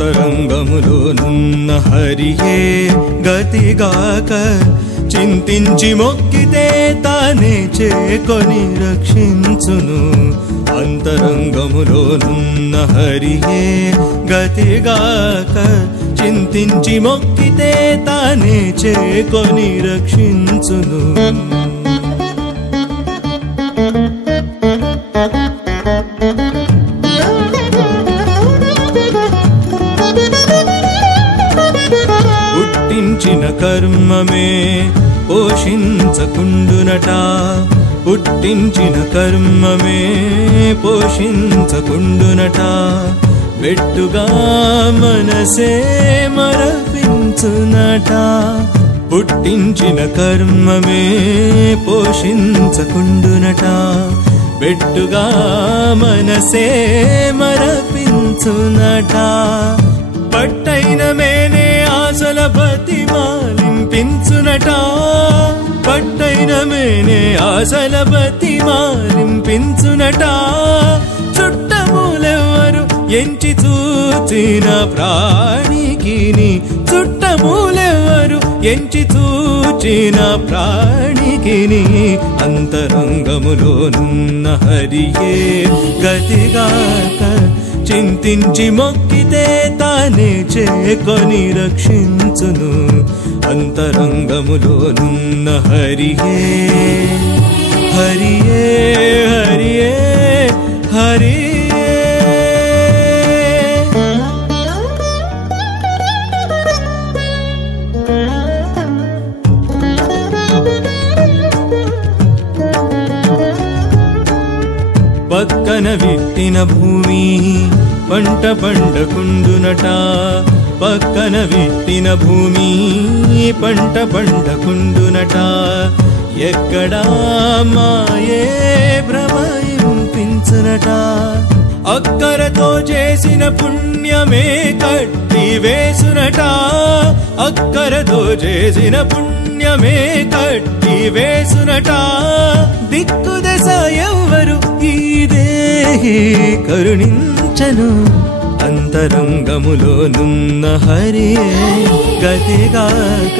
అంతరంగములోనున్న హరియే గతిగాక చింతించి మొక్కితే తానే చేకొని రక్షించును. అంతరంగములోనున్న హరియే గతిగాక చింతించి మొక్కితే తానే చేకొని రక్షించును. పుట్టించిన కర్మమే పోషించకుండునట, పుట్టించిన కర్మమే పోషించకుండునట. వెట్టుగా మనసే మరపించునట, పుట్టించిన కర్మమే పోషించకుండునట. వెట్టుగా మనసే మరపించునట. పట్టైన మేనే ఆశల బతిమాలింపించునట, పట్టైన మేనే ఆశల బతిమాలింపించునట. చుట్టమూలెవ్వరు ఎంచి చూచిన ప్రాణికిని, చుట్టమూలెవ్వరు ఎంచి చూచిన ప్రాణికిని. అంతరంగములోనున్న హరియే గతిగాక చింతించి మొక్కితే తానే చేకొని రక్షించును. అంతరంగములోనున్న హరియే హరియే హరియే హరియే. పక్కన విత్తిన భూమి పంట పండకుండునట, పక్కన విత్తిన భూమి పంట పండకుండునట. ఎక్కడా మాయే భ్రమయింపించునట, అక్కరతో చేసిన పుణ్యమే కట్టి వేసునట, అక్కరతో చేసిన పుణ్యమే కట్టి వేసునట. దిక్కుదశ ఎవ్వరు ఈ దేహి కరుణించను. అంతరంగములోనున్న హరియే గతిగాక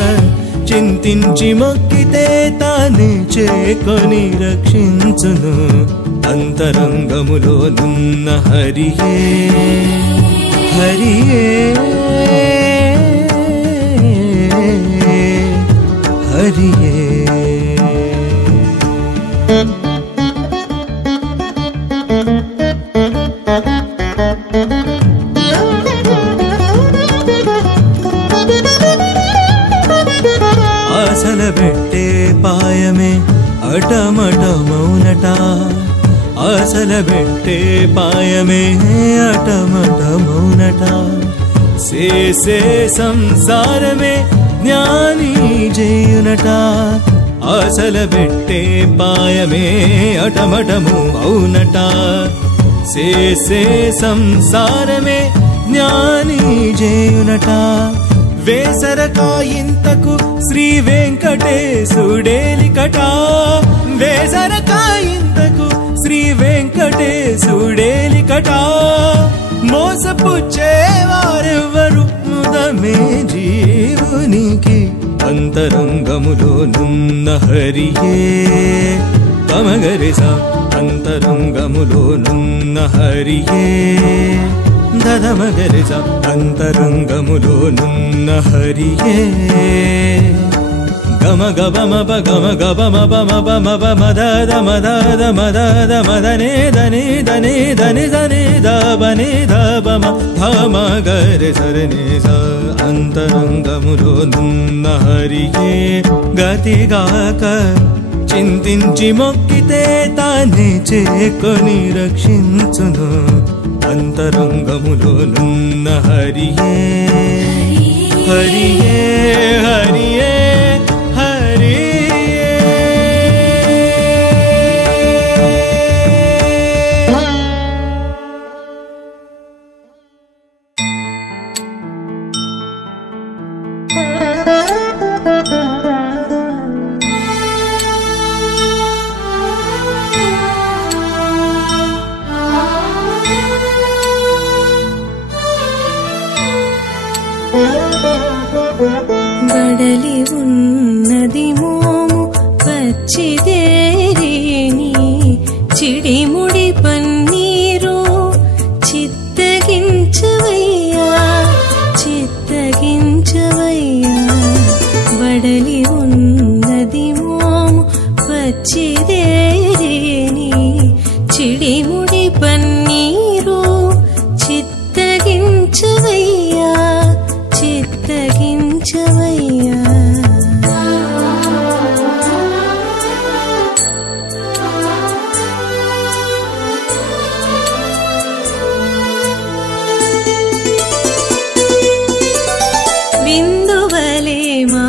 చింతించి మొక్కితే తానే చేకొని రక్షించును. అంతరంగములోనున్న హరియే హరియే హరియే. ఆశల పెట్టే పాయమే అటమటమౌనట, ఆశల పెట్టే పాయమే అటమటమౌనట. చేసే సంసారమే జ్ఞాని చేయునట, ఆశల పెట్టే పాయమే అటమటము అవునట. చేసే సంసారమే జ్ఞాని చేయునట. వేసరకాయింతకు శ్రీ వెంకటేశుడేలికట, వేసరకాయింతకు శ్రీ వెంకటేశుడేలికట. మోసపుచ్చేవారెవ్వరు ముదమే జీవునికి. అంతరంగములోనున్న హరియే గమగరిస, అంతరంగములోనున్న హరియే దదమగరిస. అంతరంగములోనున్న హరియే గమ గబమ గమ గబమ బమ బమ బమదద మదద మదద మదనే దని దని దని దని దబని దబమ ధమ గరి సరని స. అంతరంగములోనున్న హరియే గతిగాక చింతించి మొక్కితే తానే చేకొని రక్షించును. అంతరంగములోనున్న హరియే హరియే హరియే హరియే. బడలి ఉన్నది మోము పచ్చిదేరేని చిడిముడి పన్నీరు చిత్తగించవయ్యా చిత్తగించవయ్యా బడలి ఉన్నది మోము పచ్చిదేరేని చిడిముడి పన్నీరు చిత్తగించవయ్యా చిత్తగించవయ్యా విందువలే మా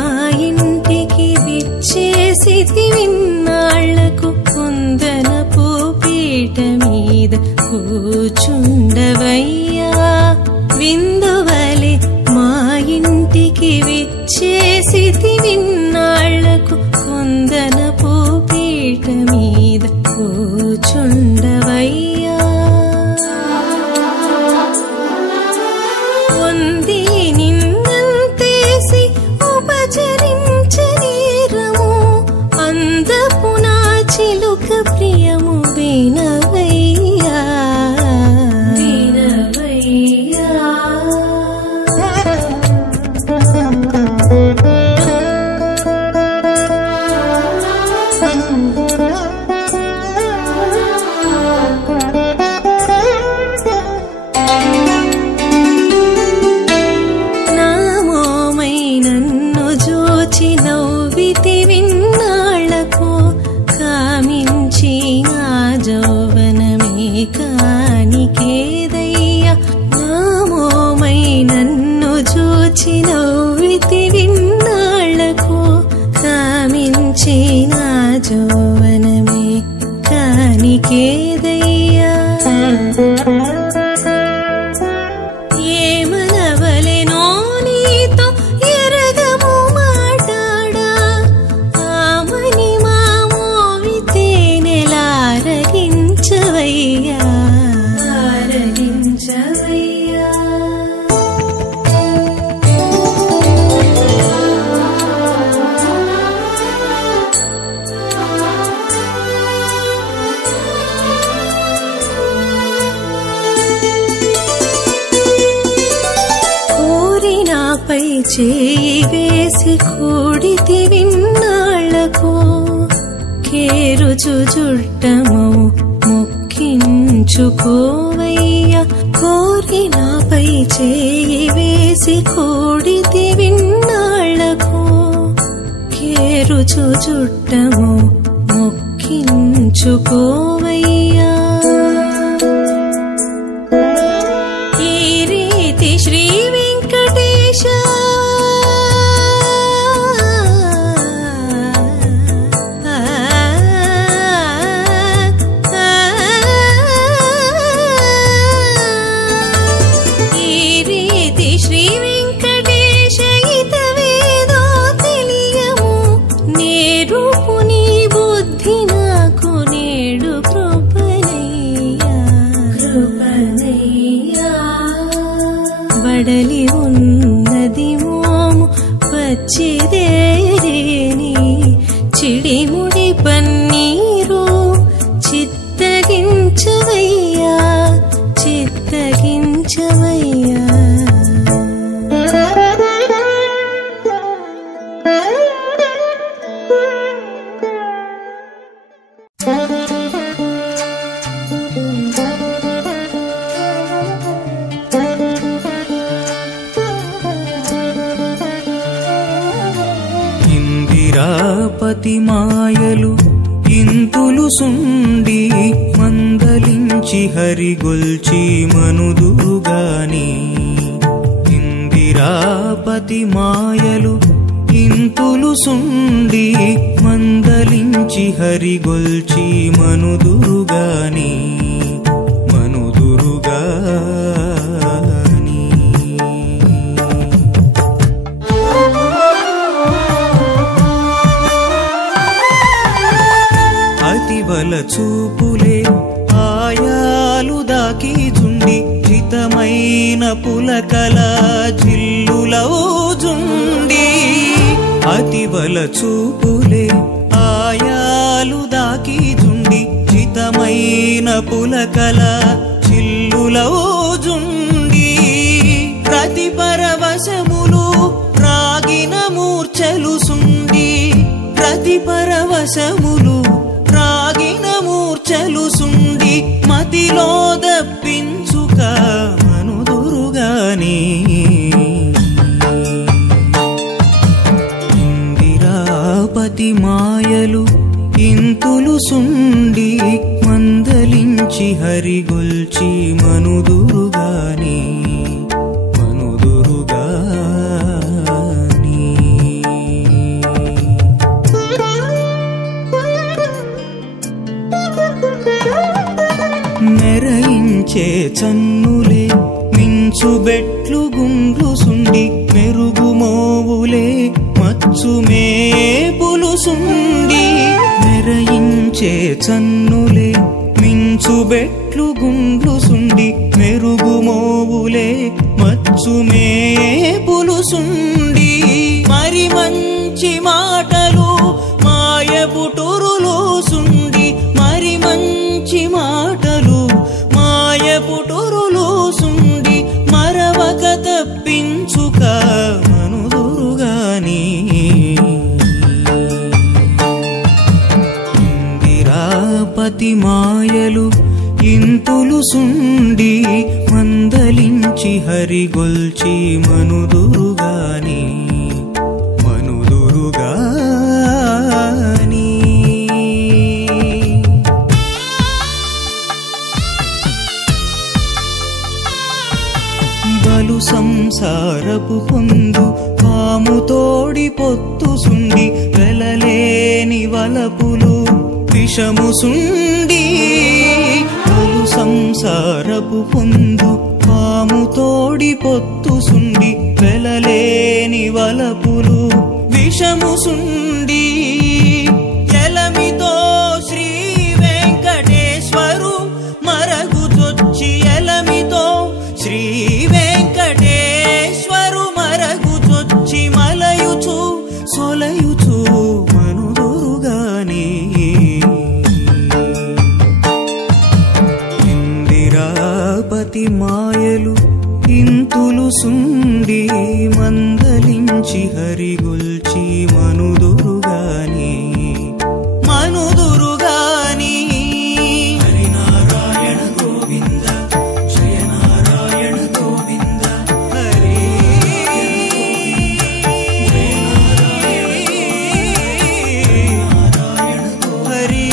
ఇంటికి విచ్చేసితి విన్నాళ్లకు కుందనపు పీట మీద కూచుండవయ్యా విందువలే మా ఇంటికి విచ్చేసితి విన్నాళ్లకు కుందనపు పీట మీద కూచుండవయ్యా వంది నిన్నంతేసి ఉపచరించనీరము అందపు నా చిలుక ప్రియము వినవయ్యా వినవయ్యా నామోమై నన్ను జోచి నవ్వితి విన్నాళ్లకు కామించి నా జౌవనమే కానికేదయ్యా నామోమై నన్ను జోచి నవ్వితి విన్నాళ్లకు కామించి నా జౌవనమే కానికేదయ్యా ఏమనవలెనో నీతో ఎరగము మాటాడా ఆమని మామోవితేనెలారగించవయ్యా ఆరగించవయ్యా కోరినాపై చేయి వేసి కూడితి విన్నాళ్లకు కేరుచు జుట్టము మొక్కించుకోవయ్యా కోరినాపై చేయి వేసి కూడితి విన్నాళ్లకు కేరుచు జుట్టము మొక్కించుకోవయ్యా ఈ రీతి శ్రీ వెంకటేశ ఈ రీతి శ్రీ వెంకటేశ ఇతవేదో తెలియము నేరుపు నీ బుద్ధి నాకు నేడు కృపనయ్యా కృపనయ్యా బడలి ఉన్నది మోము పచ్చిదేరేని చిడిముడి పన్నీరు చిత్తగించవయ్యా చిత్తగించవయ్యా ఇందిరాపతి మాయలు ఇంతులు సుండి మందలించి హరిగొల్చి మనుదురుగాని ఇందిరాపతి మాయలు ఇంతులు సుండి మందలించి హరిగొల్చి మనుదురుగాని మనుదురుగాని అతివల చూపులే ఆయాలు దాకి జుండి చితమైన పులకల జిల్లులవు జుండి అతివల చూపులే ఆయాలు దాకి జుండి చితమైన పులకల చిల్లులవుజుండి ప్రతి పరవశములు రాగిన మూర్ఛలు సుండి ప్రతి పరవశములు రాగిన మూర్ఛలు సుండి మతిలో దప్పించుక మనుదురుగాని ఇందిరాపతి మాయలు ఇంతులు సుండి మందలించి హరిగొల్చి మనుదురుగాని మెరయించే చన్నులే మించుబెట్లు గుండ్లు సుండి మెరుగు మోవులే మచ్చు మేపులు సుండి మెరయించే చన్నులే మించుబెట్లు గుండ్లు సుండి మెరుగు మోవులే మచ్చు మేపులు సుండి మరి మంచి మాటలు మాయపుటురులు సుండి మరి మంచి మాటలు మాయపుటురులు సుండి మరవక తప్పించుక మనుదురుగాని ఇందిరాపతి మాయలు ఇంతులు సుండి మందలించి హరిగొల్చి మనుదురుగాని బలు సంసారపు పొందు పాము తోడి పొత్తు సుండి వెలలేని వలపులు విషము సుండి బలు సంసారపు పొందు పాము తోడి పొత్తు సుండి వెలలేని వలపులు విషము సుండి ఎలమితో శ్రీ వెంకటేశ్వరు మరగుచొచ్చి ఎలమితో శ్రీ వెంకటేశ్వరు మరగుచొచ్చి మలయుచు సొలయుచు మనుదురుగాని ఇందిరాపతి మాయలు ఇంతులు సుండి మందలించి హరిగొల్చి మనుదురుగాని మనుదురుగాని హరినారాయణ గోవింద జయ నారాయణ గోవింద హరి జయ నారాయణ హరి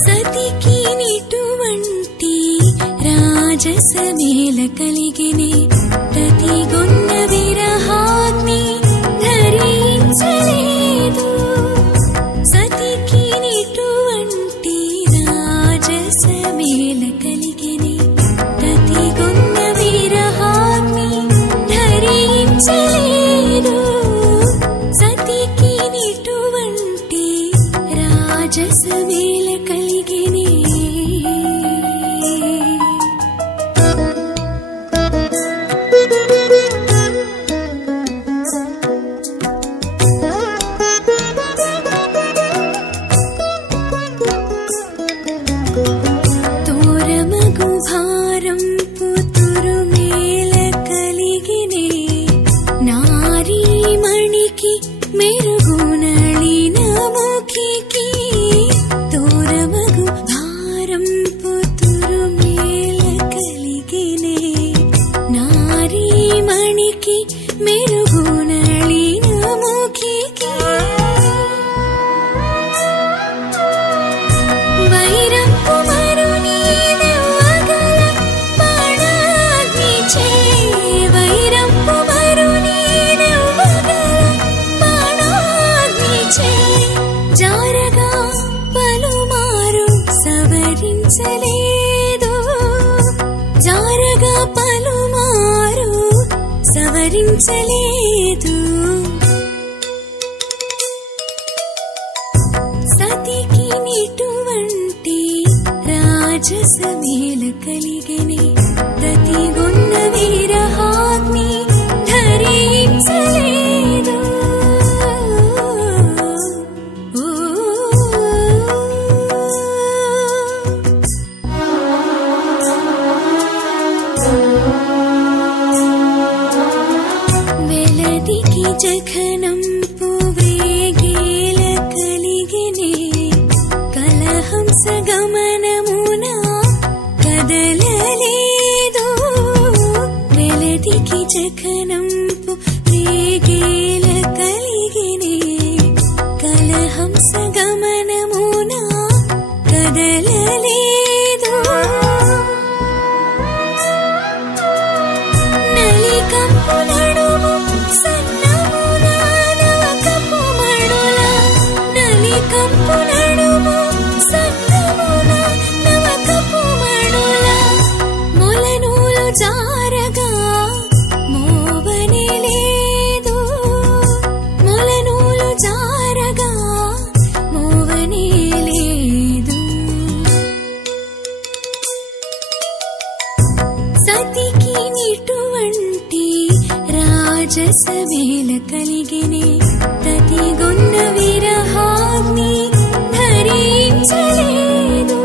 సతికి నిటువంటి రాజసమేల కలిగినే ప్రతిగొన్న విరహాగ్ని ధరించలేదు సతికి నిటువంటి రాజసమేల కలిగినే ప్రతిగొన్న విరహాగ్ని ధరించలేదు సతికి నిటువంటి రాజసమేల కలిగినే తోరమగు భారం పుతురు మేల కలిగినే నారీమణికి మెరుగునళిన ముఖికి తోరమగు భారం పుతురు మేల కలిగినే నారీమణికి మెరుగునళిన ముఖికి వైరంపు మరునీన ధరించలేదు. సతికి నిటువంటి రాజసమేల కలిగనే ప్రతిగొన్న విరహాగ్ని ధరించలేదు. వెలదికి జఘనంపు వేగేల కలిగనే కలహంస గమనమున కదలలేదు. వెలదికి జఘనంపు వేగేల కలిగనే కలహంస గమనమున కదలలేదు. నలికంపు నడుము సన్నమున నవకపు మడుల, నలికంపు నడుము సన్నమున నవకపు మడుల, మొలనూలు జారగా మోవనే లేదు. మొలనూలు జారగా మోవనే లేదు. సతికి నిటువంటి రాజసవేల కలిగనే ప్రతిగొన్న విరహాగ్ని ధరించలేదు.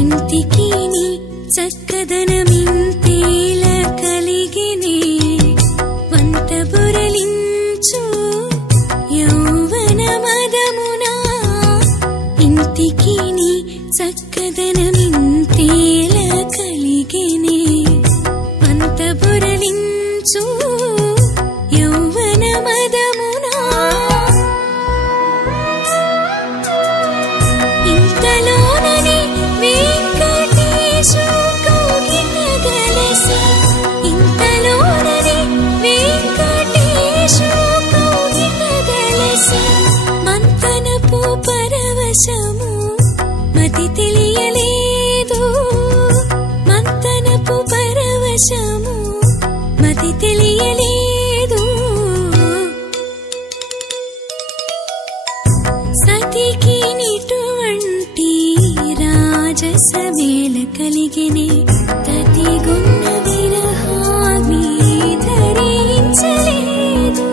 ఇంటికి నీ చక్కదనమింతేల కలిగనే వంత బురలించు యౌవన మదమున. ఇంటికి నీ చక్కదనమింతేల కలిగనే వంత బురలించు యౌవన మదమున. ఇంతలోననే వెంకటేశు కౌగిట గలసి, ఇంతలోననే వెంకటేశు కౌగిట గలసి, మంతనపు పరవశము మతి తెలియలేదు. మంతనపు పరవశము మతి తెలియలేదు. సతికి నిటువంటి రాజసవేల కలిగనే ప్రతిగొన్న విరహాగ్ని ధరించలేదు.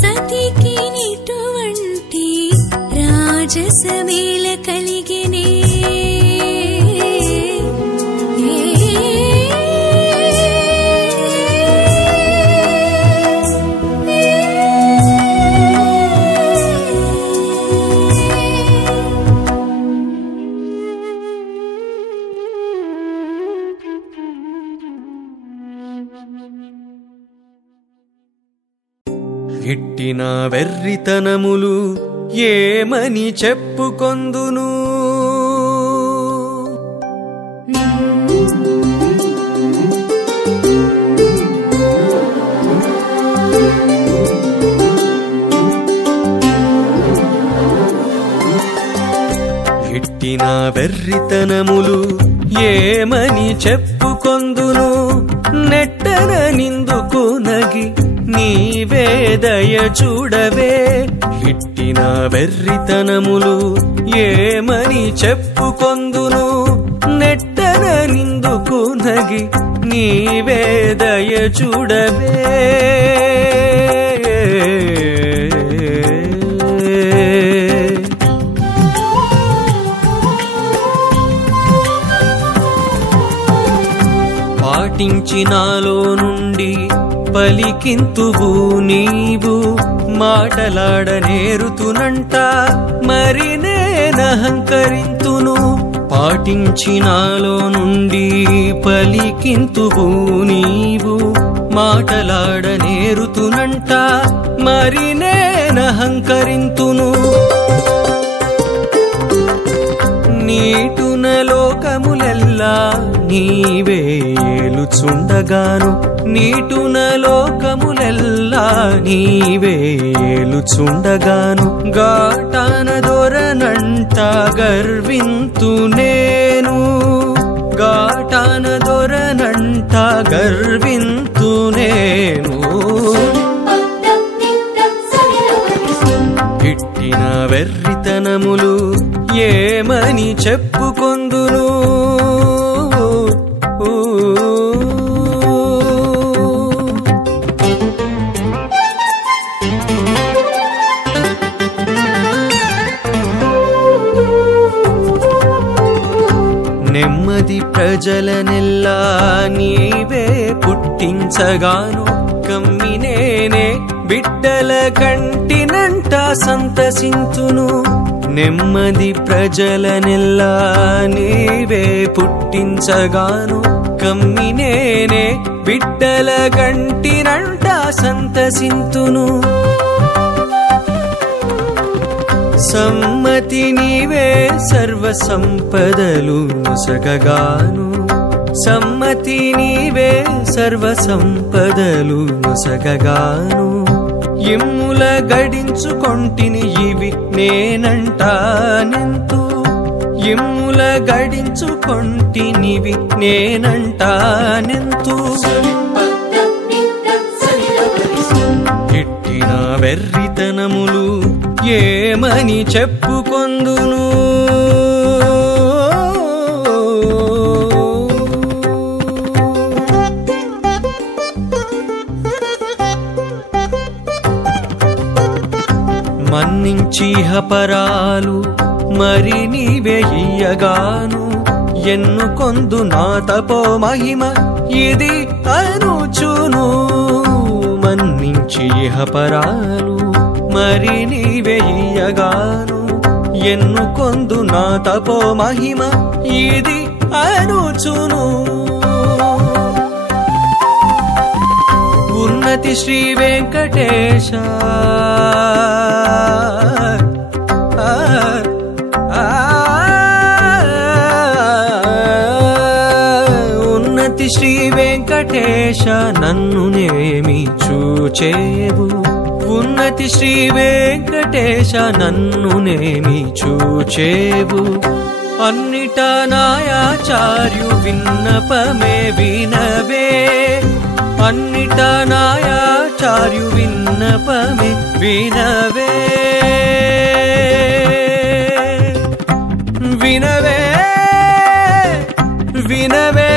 సతికి నిటువంటి రాజసవేల కలిగనే గిట్టిన వెర్రితనములు ఏమని చెప్పుకొందును. గిట్టిన వెర్రితనములు ఏమని చెప్పుకొందును. నెట్టన నిందుకు నగి నీవే దయ చూడవే. గిట్టిన వెర్రితనములు ఏమని చెప్పుకొందును. నెట్టన నిందుకు నగి నీవే దయ చూడవే. పాటించినాలో నుండి పలికింతువు నీవు, మాటలాడనేరుతునంట మరి నేనహంకరింతును. పాటించినాలో నుండి పలికింతువు నీవు, మాటలాడనేరుతునంట మరి నేనహంకరింతును. నీటున లోకములెల్లా నీవే ఏలుచుండగాను నీటున లోకములెల్లా నీవే ఏలుచుండగాను గాటాన దొరనంట గర్వింతు నేను గాటాన దొరనంట గర్వింతు నేను ఇట్టిన వెర్రితనములు ఏమని చెప్పుకొందును నెమ్మది ప్రజలనెల్లా నీవే పుట్టించగాను కమ్మినేనే బిడ్డల కంటినంట సంతసింతును నెమ్మది ప్రజలనెల్లా నీవే పుట్టించగాను కమ్మినేనే బిడ్డల కంటినంట సంతసింతును సమ్మతి నీవే సర్వ సంపదలు నొసగగాను సమ్మతి నీవే సర్వ సంపదలు నొసగగాను ఇమ్ముల గడించుకొంటిని ఇవి నేనంటానెంతు ఇమ్ముల గడించుకొంటినివి నేనంటానెంతు ఇట్టిన వెర్రితనములు ఏమని చెప్పుకొందును మన్నించి హపరాలు మరి నీవే ఇయ్యగాను ఎన్నుకొందు నా తపో మహిమ ఇది అనుచును మన్నించి హపరాలు మరి నీవే ఇయ్యగాను ఎన్నుకొందు నా తపో మహిమ ఇది అనుచును ఉన్నతి శ్రీ వెంకటేశ ఉన్నతి శ్రీ వెంకటేశ నన్ను నేమి చూచేవు ఉన్నతి శ్రీ వెంకటేశ నన్ను నేమి చూచేవు అన్నిటా నాయాచార్యు విన్నపమే వినవే అన్నిటా నాయాచార్యు విన్నపమే వినవే వినవే వినవే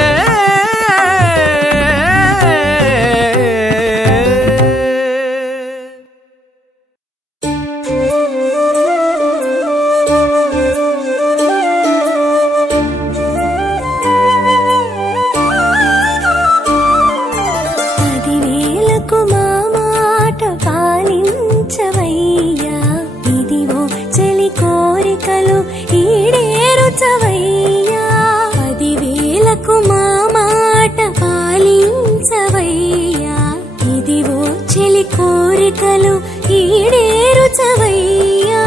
కోరికలు ఈడేరుచవయ్యా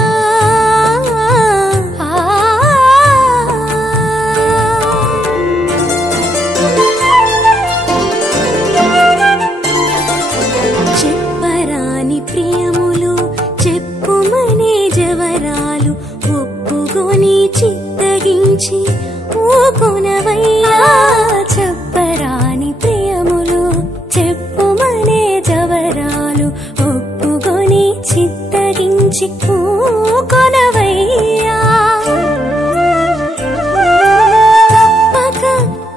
చెప్పరాని ప్రియములు చెప్పుమనే జవరాలు ఒప్పుకొని చిత్తగించి ఊకొనవయ్యా చెప్పరాని ప్రియములు చెప్పుమనే జవరాలు ఒప్పుకొని చిత్తగించి ఊకొనవయ్యా తప్పక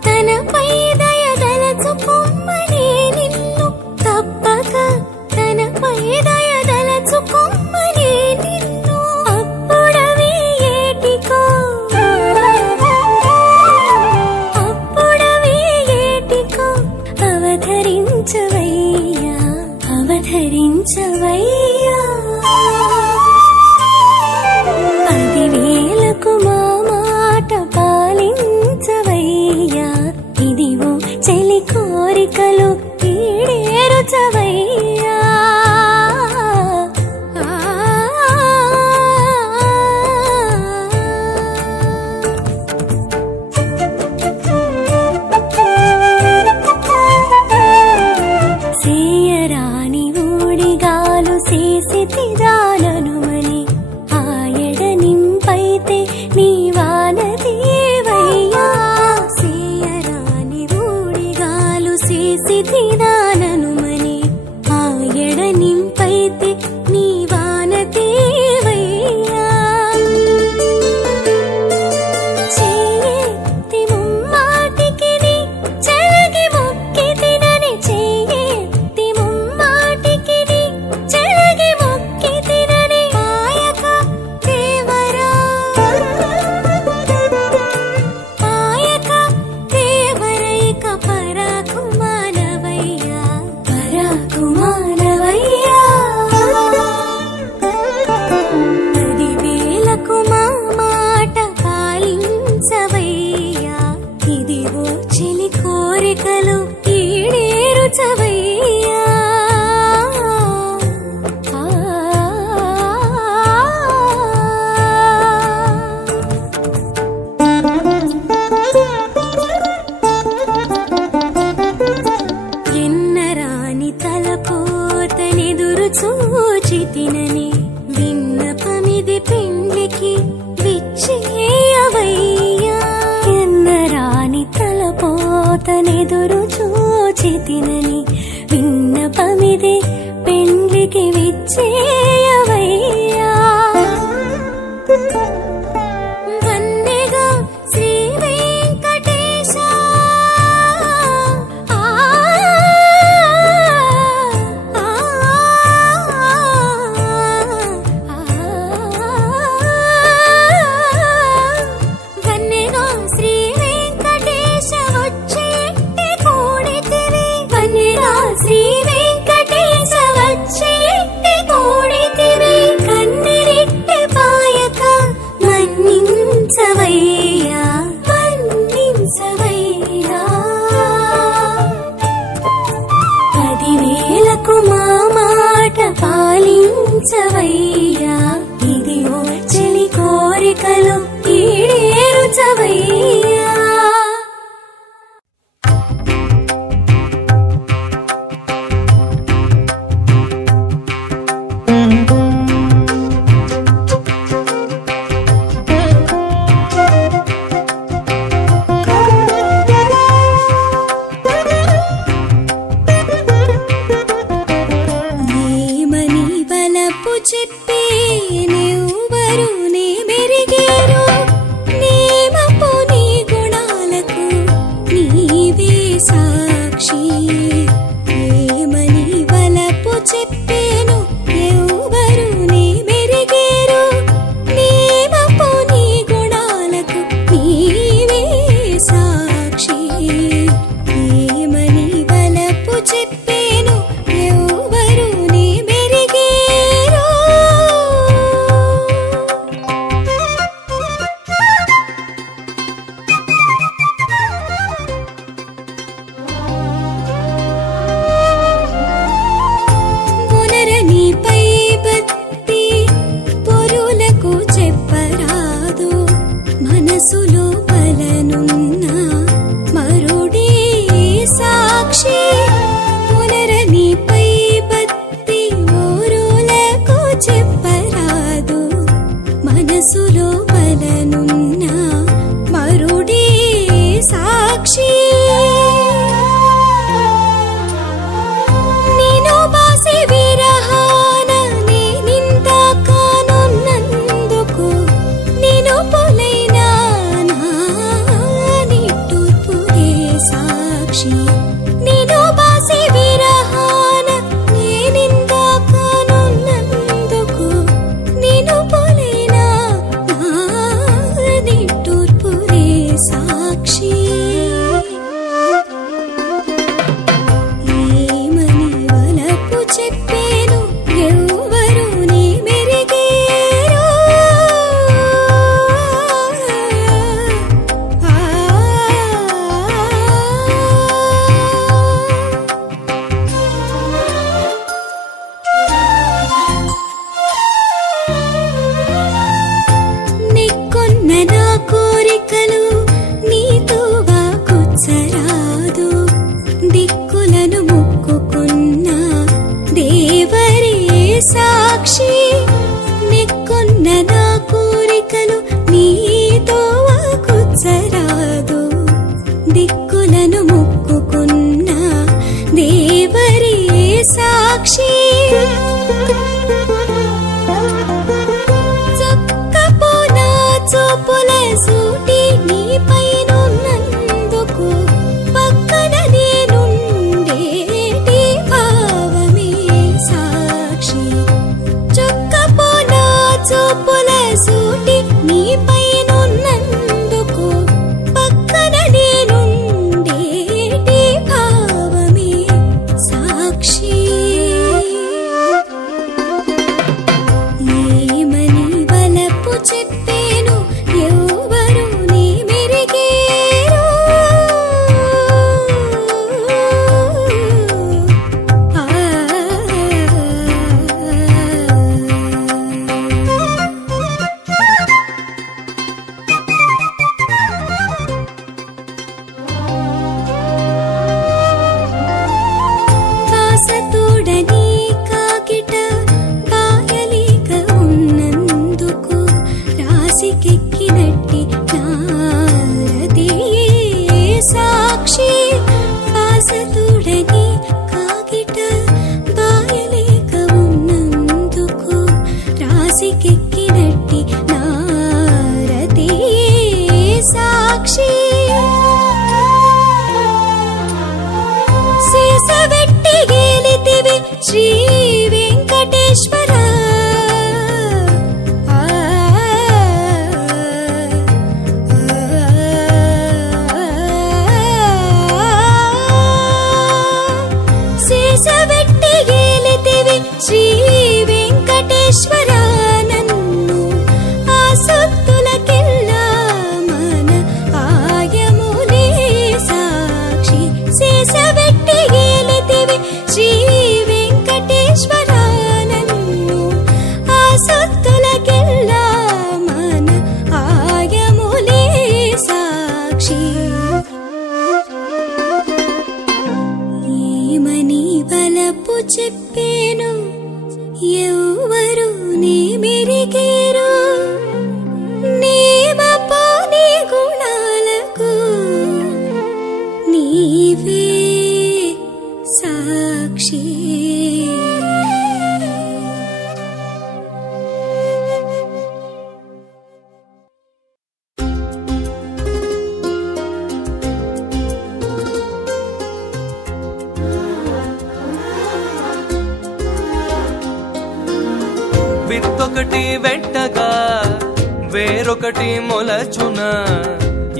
తనపై దయదలచుకొమ్మనే నిన్ను తప్పక తనపై దయదలచుకొమ్మనే నిన్ను అప్పుడవి ఏటికో అవధరించవయ్యా అవధరించవయ్యా 10,000కు మా మాట పాలించవయ్యా ఇదివో చెలి కోరికలు ఈడేరుచవయ్యా అతిథిదాననుమని ఆ ఎడ నింపైతే నీ వానతేవయ్యా చేతి ముమ్మాటికి నీ చెలగి మొక్కి తినని చేతి ముమ్మాటికి నీ చెలగి మొక్కి తినని పాయక దేవరా పాయక దేవరైక పరాకుమానవయ్యా పరాకుమానవయ్యా 10,000కు మా మాట పాలించవయ్యా ఇదిగో చెలి కోరికలు ఈడేరుచవయ్యా ఎన్నరాని తలపోతనెదురు చూచితినని విన్నపమిది పెండ్లికి విచ్చేయవయ్యా ఎన్నరాని తలపోతనెదురు చూచితినని విన్నపమిది పెండ్లికి విచ్చేయవయ్యా వన్నెగా శ్రీ వెంకటేశ వన్నెగా శ్రీ వెంకటేశ వచ్చేట్టి కూడితివి వన్నెగా శ్రీ వెంకటేశ వచ్చేట్టి కూడితివి కన్నెరిట్టె పాయక మన్నించవయ్యా మన్నించవయ్యా 10,000కు మా మాట పాలించవయ్యా ఇదిగో చెలి కోరికలు ఈడేరుచవయ్యా ఏమని బలపు చెప్పే నెవ్వరు నే మెరిగేరు నేమపు నీ గుణాలకు నీవే సాక్షి ఏమని బలపు చెప్పేను ఎవ్వరు నే మెరిగేరు నేమపు నీ గుణాలకు నీవే సాక్షి ఏమని బలపు చెప్పేను ఎవ్వరు నే మెరిగేరు పునరనిపై భక్తి పొరులకు చెప్పరాదు మనసులో బలనున్న మరుడే సాక్షి పునరనిపై భక్తి పొరులకు చెప్పరాదు మనసులో బలనున్న మరుడే సాక్షి నిను బాసి విరహాన నేనింత కానున్నందుకు నిను పొలైనా నా నిట్టూర్పులే సాక్షి నిను బాసి విరహాన నేనింత కానున్నందుకు నిను పొలైనా నా నిట్టూర్పులే సాక్షి ఏమని వలపు చెప్పేను ఎవ్వరు నే మెరిగేరు నిక్కొన్న నా కోరికలు నీతో వాకొచ్చరాదు దిక్కులను మొక్కుకున్న దేవరే సాక్షి నిక్కొన్న నా కోరికలు నీతో వాకొచ్చరాదు దిక్కులను మొక్కుకున్న సాక్షి చక్కపోనా చూపుల సూటి నీపైనున్నందుకు పక్కన నేనుండేటి భావమే సాక్షి చక్కపోనా చూపుల సూటి నీపైనున్నందుకు పక్కన నేనుండేటి భావమే సాక్షి ఏమని వలపు చెప్పేను ఎవరు నీ మెరిగేరు కాసతోడని కాకిట కాయలేక ఉన్నందుకు రాసికెక్కినట్టి నారదే సాక్షి కాసతోడని కాకిట కాయలేక ఉన్నందుకు రాసికెక్కినట్టి నారదే సాక్షి శేషవెట్టి గేలితివి శ్రీ వెంకటేశ్వర శేషవెట్టి గేలితివి శ్రీ వెంకటేశ్వర నన్ను ఆ సొత్తులకెల్లా మన ఆయములే సాక్షి శేషవెట్టి గేలితివి శ్రీ వెంకటేశ్వర నన్ను ఆ సొత్తులకెల్లా మన ఆయములే సాక్షి ఏమని వలపు చెప్పేను ఎవరు నీ మెరిగేరు నేమపోని గుణాలకు నీవే సాక్షి విత్తొకటి వెట్టగా వేరొకటి మొలచున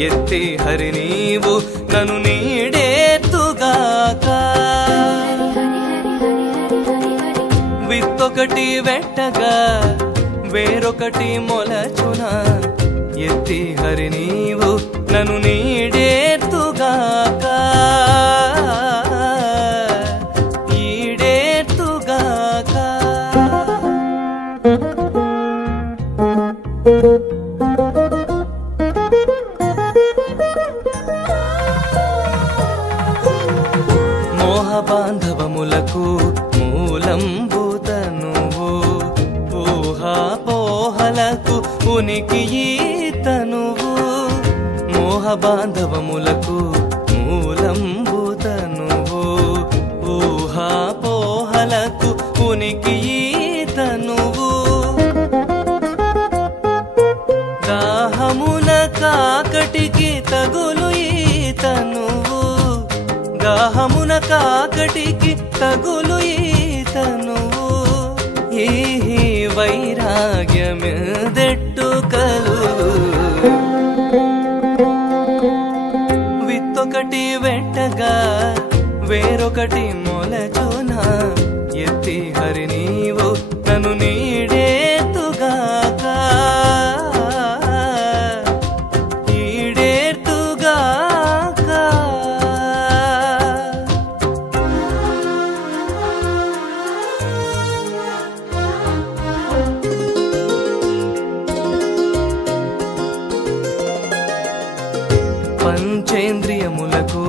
ఎత్తి హరి నీవు నన్ను నీడేతుగాక విత్తొకటి వెట్టగా వేరొకటి మొలచున ఎత్తి హరి నీవు నన్ను నీడేతుగాక ఈడేతుగాక మోహబాంధవములకు మూలంబుత నువ్వు ఊహాపోహలకు ఉనికి ఈతనువు మోహబాంధవములకు మూలంబుత నువ్వు ఊహాపోహలకు ఉనికి ఈతనువు దాహమున కాకటికి తగులు ఈతనువు దాహమున కాకటికి తగులు ఈతనువు ఈ వైరాగ్యమిదెట్టు కలుగు విత్తొకటి వెట్టగా వేరొకటి మొలచున ఎత్తి హరి నీవు నన్ను నీడేతుగాక ఈడేతుగాక పంచేంద్రియములకు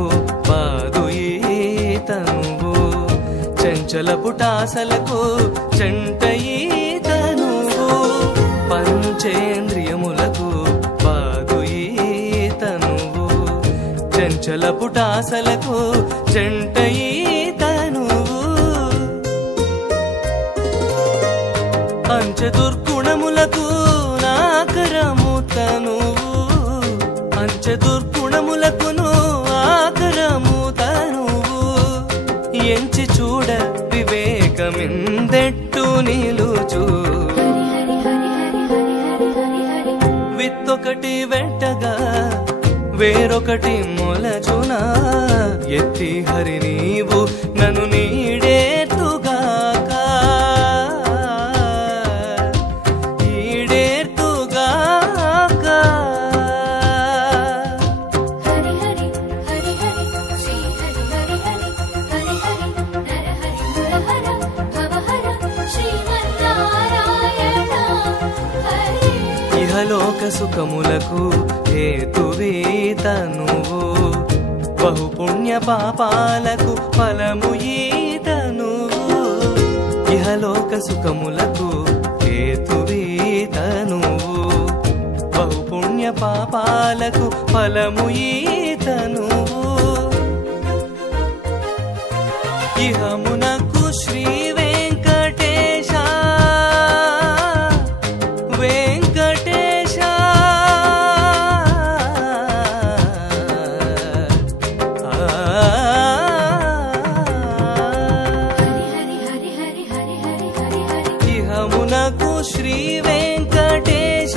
బాదు ఈతనువు చంచల పుటాసలకు చెంట ఈతనువు పంచేంద్రియములకు బాదు ఈతనువు చంచల పుటాసలకు చెంట ఈతనువు పంచదుర్గుణములకు నాకరము తనువు పంచదుర్గుణములకును ఆకరము తనువు ఎంచి చూడ వివేకమిందెట్టు నిలుచు విత్తొకటి వెంటగా వేరొకటి మొలచునా ఎత్తి హరి నీవు నన్ను నీడేతుగాక ఈడేతుగాక హరి హరి హరి హరి శ్రీ హరి హరి హరి హరి హరి నర హరి మురహర భవహర శ్రీమన్నారాయణ హరి ఇహలోక సుఖములకు హేతువేతనువు బహుపుణ్య పాపాలకు ఫలము ఈతనువు ఇహలోక సుఖములకు హేతువేతనువు బహుపుణ్య పాపాలకు ఫలము ఈతనువు ఇహమునకు శ్రీ వెంకటేశ వెంకటేశ ఇహమునకు శ్రీ వెంకటేశ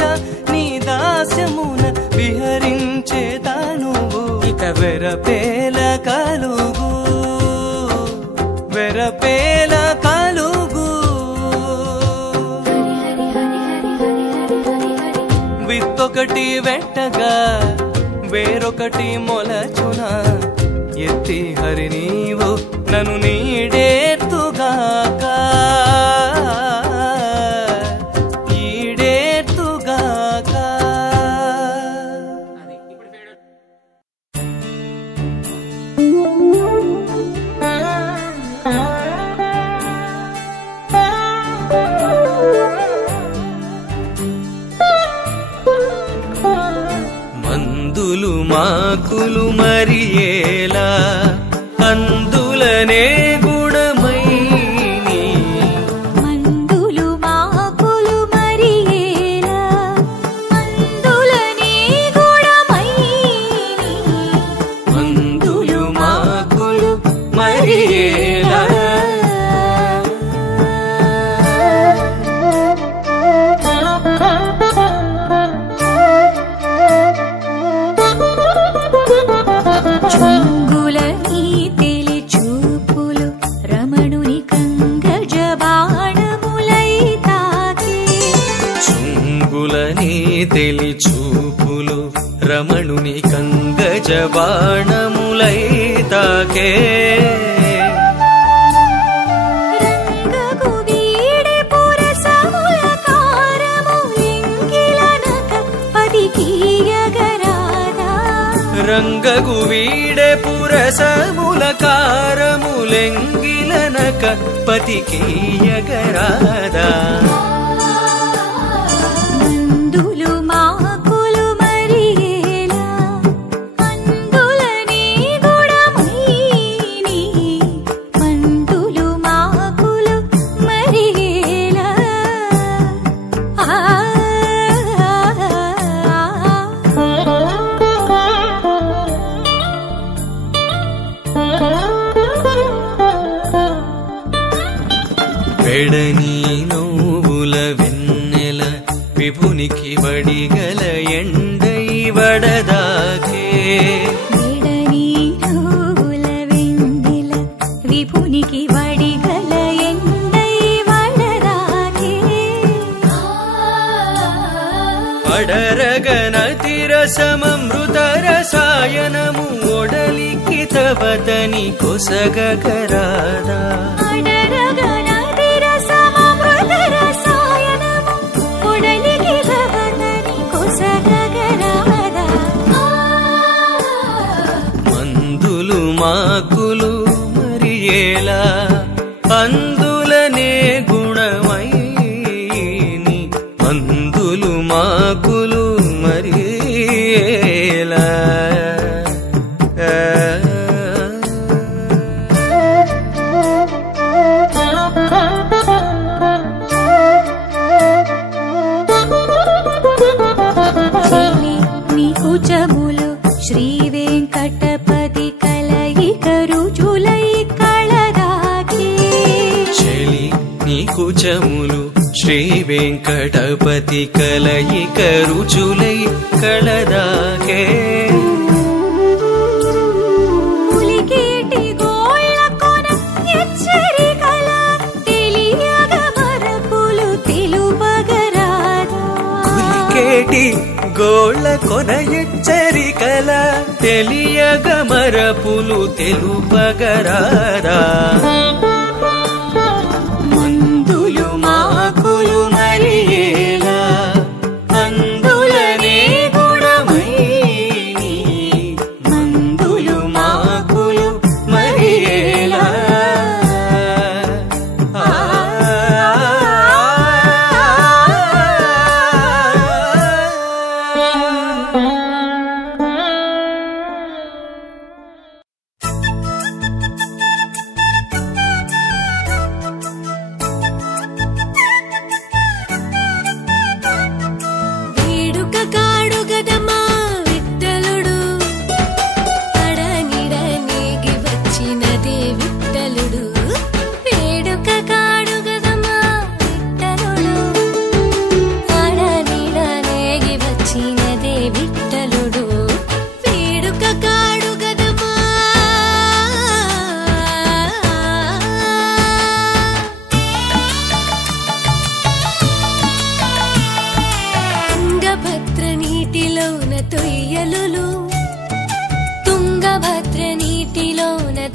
నీ దాస్యమున విహరించే తనువు ఇక వెరపేల కలుగు వెరపేల కలుగు విత్తొకటి వెట్టగా వేరొకటి మొలచున ఎత్తి హరి నీవు నన్ను నీడేతుగాక ఈడేతుగాక మందులు మాకులు మరియేలా అందులనే గుణమైని మందులు మాకులు మరియేలా అందులనే గుణమైని మందులు మాకులు మరియేలా చుంగుల నీ తెలి చూపులు రమణుని కంగజ బాణములై తాకే చుంగుల నీ తెలి చూపులు రమణుని కంగజ బాణములై తాకే రంగగు వీడే పురసముల కారములింగిలనక పదికీయగరాదా రంగగు వీడే పురసముల కారములెంగిలనక పతికీయగరాదా మందులు మాకులు మరియేలా అందులనే గుణమైని మందులు మాకులు మరియేలా వెడని నోవుల వెన్నెల విభునికి వడిగల ఎండై వడదాకే వేడని నవ్వుల వెన్నెల విభునికి వడిగల ఎండై వడదాకే అడరగన తిరసమృత రసాయనము ఒడలికి తవతని కొసగరాదా అడరగనది రసమమృత రసాయనము కొడలికి భవతని కొసగగరాదా మందులు మాకులు మరియేలా అందులనే గుణమైని మందులు మాకులు మరియేలా పంచములు శ్రీ వెంకటపతి కలయిక రుచులై కళదాకే గోళ్ళ కొన ఎచ్చరికల తెలియగ మరపులు తెలుపగరాదా మందులు మాకులు మరియేలా అందులనే గుణమై మందులు మాకులు మరియేలా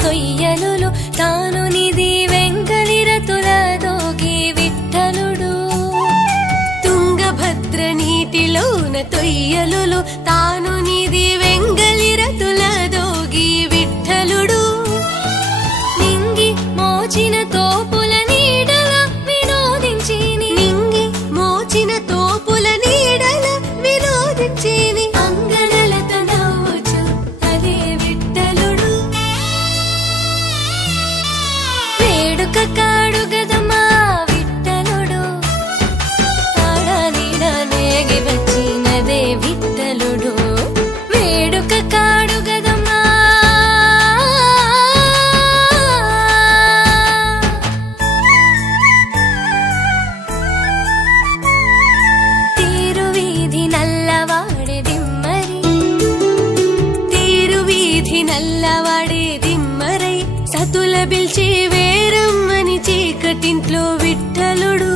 తొయ్యలులు తాను నిధి వెంకలిరతుల దోగి విఠలుడు తుంగభద్ర నీటిలోన తొయ్యలులు తాను నిధి వెంగలిరతుల దోగి విఠలుడు నింగి మోచిన తోపుల నీడల వినోదించి నింగి మోచిన తోపుల నీడల వినోదించి అంగనలతో నవ్వుచు అదే విఠలుడు వేడుక కాడు గదమా విఠలుడు ఆడనీడనేగి వచ్చినదే విఠలుడు వేడుక కాడు గదమా తీరువీధి నల్లవాడే దిమ్మరి తీరువీధి నల్లవాడే దిమ్మరై సతుల పిలిచి వేరమ్మని చీకటింట్లో విఠలుడు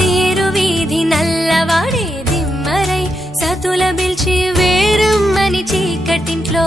తీరువీధి నల్లవాడే దిమ్మరై సతుల పిలిచి వేరమ్మని చీకటింట్లో